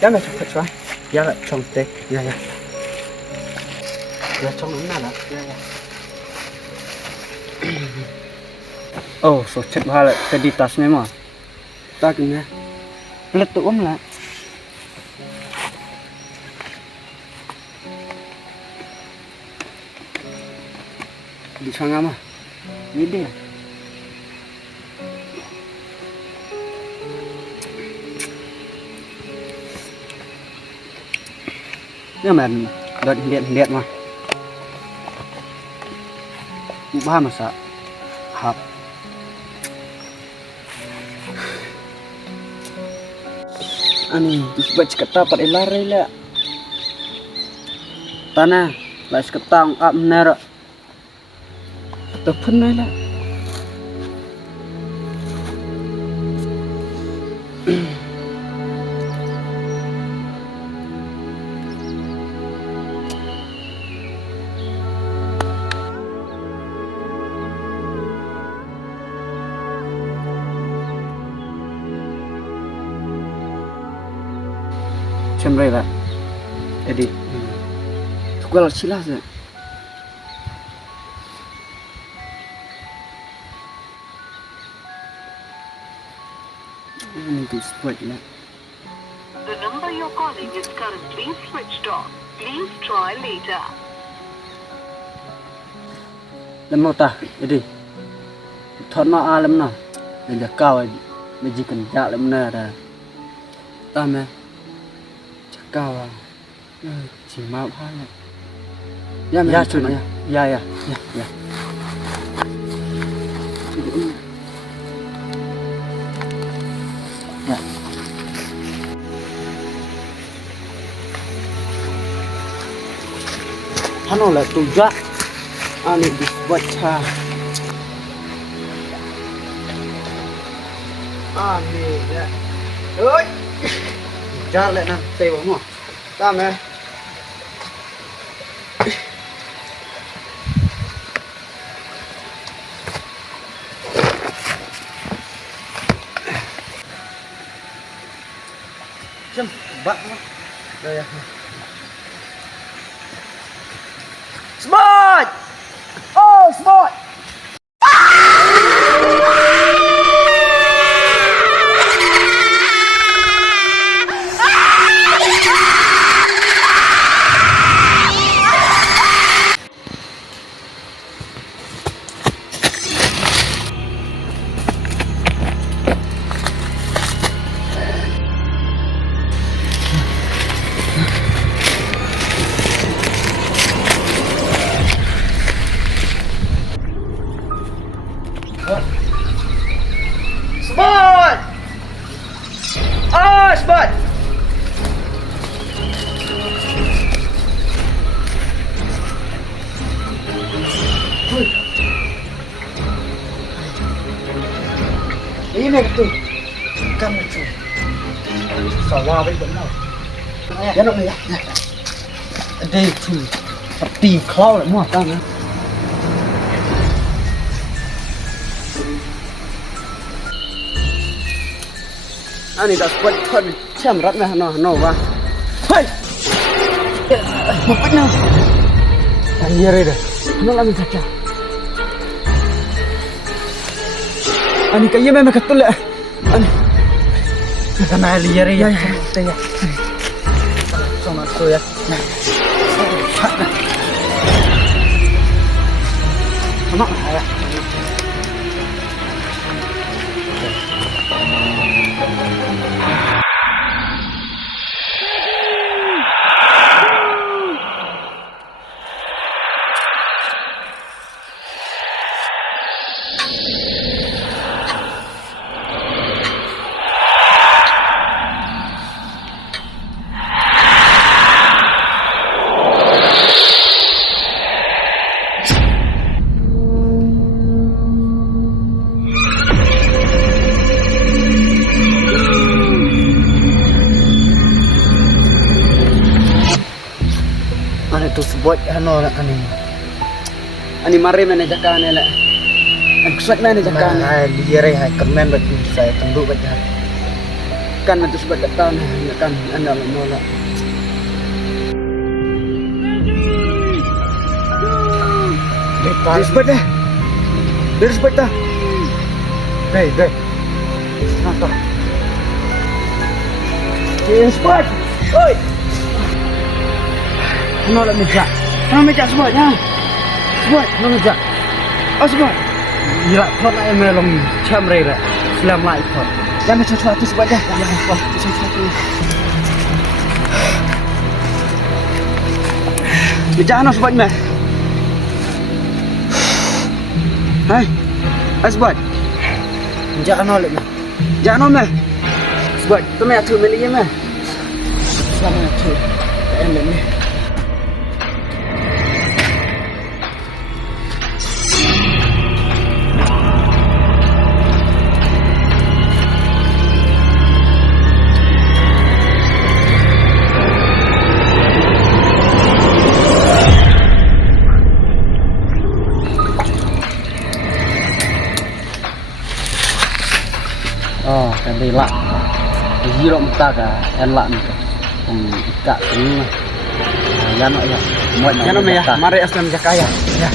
Ya mày chụp cho ya là trong tê ya trong nó nào ya oh so cek bahala tadi tas memang tak kena pelet tu lah di sana mah ini dia nếu mà đợt điện mà ba mà sợ hợp ani disebut kata pada lari lah tanah lah seketang up nera tepen lah macam lah jadi tukar silah saja ini tu sebut lah. The number you're calling is currently switched off. Please try later. Lemau tah jadi thon ma alam na jadi kau jadi kerja lemna dah tama cao à chỉ mau hai này ya chuẩn ya hắn là tụi giặc anh đi bắt cha nè ơi ra lại nè tê bóng à ta mẹ châm bận quá đây à Sport oh Sport Sport! Oh, Sport! Ini tu, kamu tu, sawah với bẩn nào, cái đó này, đây tu, tì khâu lại mua tao nữa. Ani dah buat thon macam rat lah no ba. Hei. Apa nak? Ayah reda. No lagi saja. Ani kaya memang ketul lah. Ani. Kana liar ya. Ya. Sama tu ya. Sama ya. Ano to sebut ano ani mari mana jakan ni lah. Ang kusat mana jakan. Hai liare hai kermen bat saya tunggu bat dah. Kan itu sebut kata ni kan anda mola. Dari sebut dah. Dari sebut dah. Dai. Nampak. Sebut. Oi. Ano nak meja? Ano meja sebut ya? Sebut, ano meja? Oh sebut. Ya, kau nak melong camera dah. Selam lah ikut. Jangan sesuatu sebut dah. Jangan sesuatu. Meja ano sebut meh? Hai. Sebut. Meja ano lek meh? Meja ano meh? Sebut. Tu meh tu beli meh. Selamat tu. Em lek meh. Oh, kan dia lak. Zero mutak kan lak ni. Ikat ni. Ya nak ya. Muat nak. Ya nak ya. Mari asam jakaya. Ya.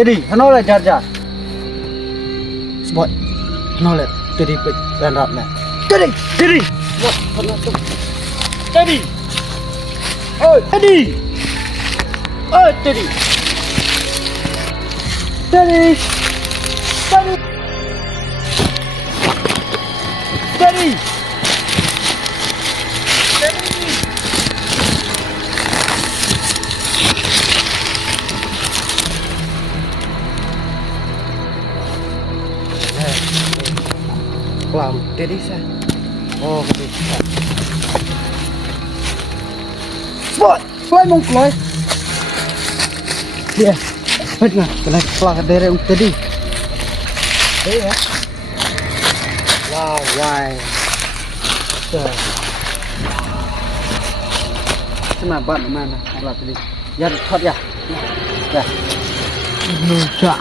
Jadi, ano lah jar. Sebut. Ano lah jadi dan rap lah. Jadi. Sebut. Ano tu? Jadi. Oh, jadi. Oh, jadi. Jadi. Pelan, jadi saya. Oh, bisa. Sebut, pelan mungkin. Dia, betul. Kena pelan dari yang tadi. Ya. Wow, why? Cuma buat mana? Alat tadi. Ya, hot ya. Ya. Muda.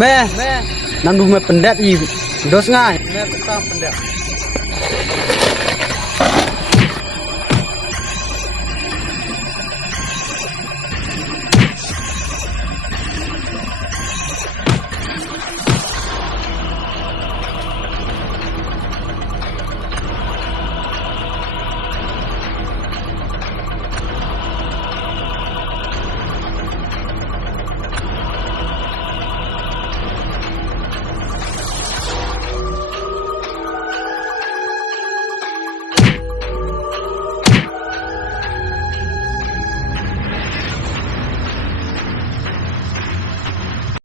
แม่นั่นดูแม่เป็นแดดอีกโดสง่ายแม่เป็นตามเป็นแดด